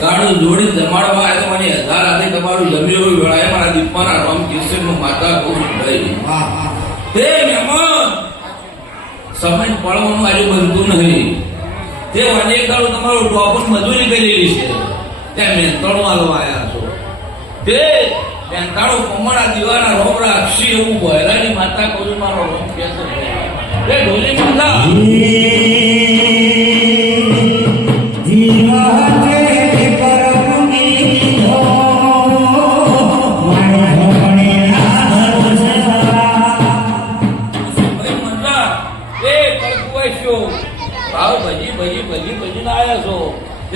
ગાડું જોડી જમાડવા આવે તો મને 1000 હાથે તમારું જમ્યું વેળાએ મારા દીપમાના રામ કિશનનું માતા કહું ભાઈ તે મહેમાન સમય પડવાનું આજે બનતું નહીં તે અનેક ગાડું તમારું ટોપન મજૂરી કરેલી છે ત્યાં મેંતણો આલવા આવ્યા છો તે મેંતાળો કમળા દીવાના રોમ રાખશી એવું ભયરાની માતા કહું મારો રોમ કે છે ઢોલી માતા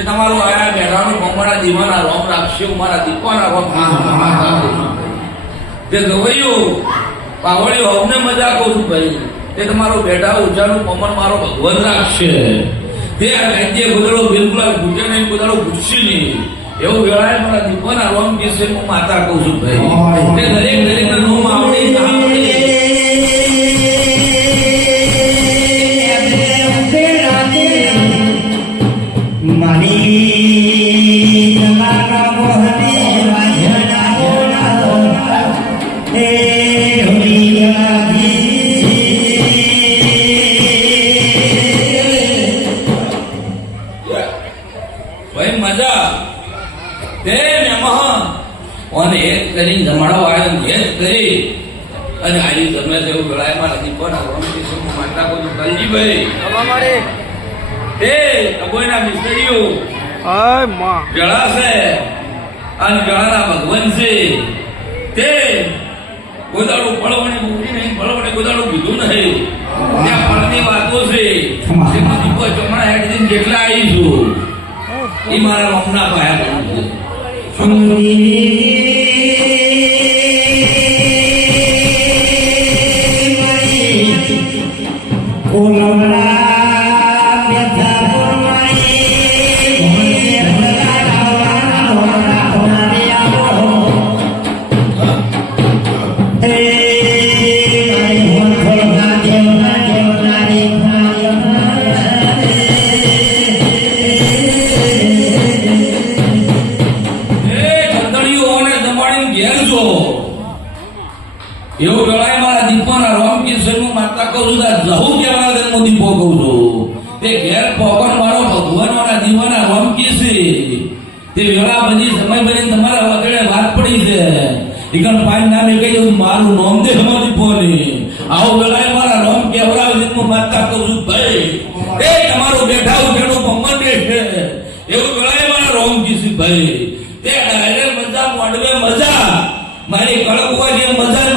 તમારું આયા બેઠાનું કમળા દીવાના રોમ રાખશે મારા દીપવાના રોમ તે ગવૈયું પાવળિયું અમને મજા કહું છું ભાઈ તે તમારો બેઠા ઉજાનું કમળ મારો ભગવાન રાખશે તે આ રાજ્ય બદલો બિલકુલ ભૂજે નહીં બદલો ભૂજશે નહીં એવું વેળાએ મારા દીપવાના રોમ કિશે હું માતા કહું છું ભાઈ તે દરેક ના નોમ આવડી જમાડો આવ્યો કરી અને આજે તમે જેવું વેળાએ મારા દીપવાના માતા કહું કલજીભાઈ તે અગોયના મિસ્ત્રીઓ વેળા છે અને વેળાના ભગવાન છે તે ગોદાડું ફળવણી મૂકી નહીં ફળવણી ગોદાડું કીધું નહીં ત્યાં ફળની વાતો છે તેમાં દીપો ચમડા હેઠ દિન જેટલા આવી છું એ મારા મમના પાયા બનવું છે એવું વેળાએ મારા દીપોના રોમ કિશનનું માતા કહું છું જહું કેવા જન્મ દીપો કહું છું તે ઘેર પોગણ મારો ભગવાનોના દીવાના રોમ કિશે તે વેળા બની સમય બની તમારા વગડે વાત પડી છે ઈકણ પાંચ નામે કહી દઉં મારું નોમ દે હમો દીપો ને આવો વેળાએ મારા રોમ કેવડા જન્મ માતા કહું છું ભાઈ એ તમારું બેઠા ઉઠેનું પમન છે એવું વેળાએ મારા રોમ કિશે ભાઈ તે ડાયરે મજા મોડવે મજા મારી કળકુવા જે મજા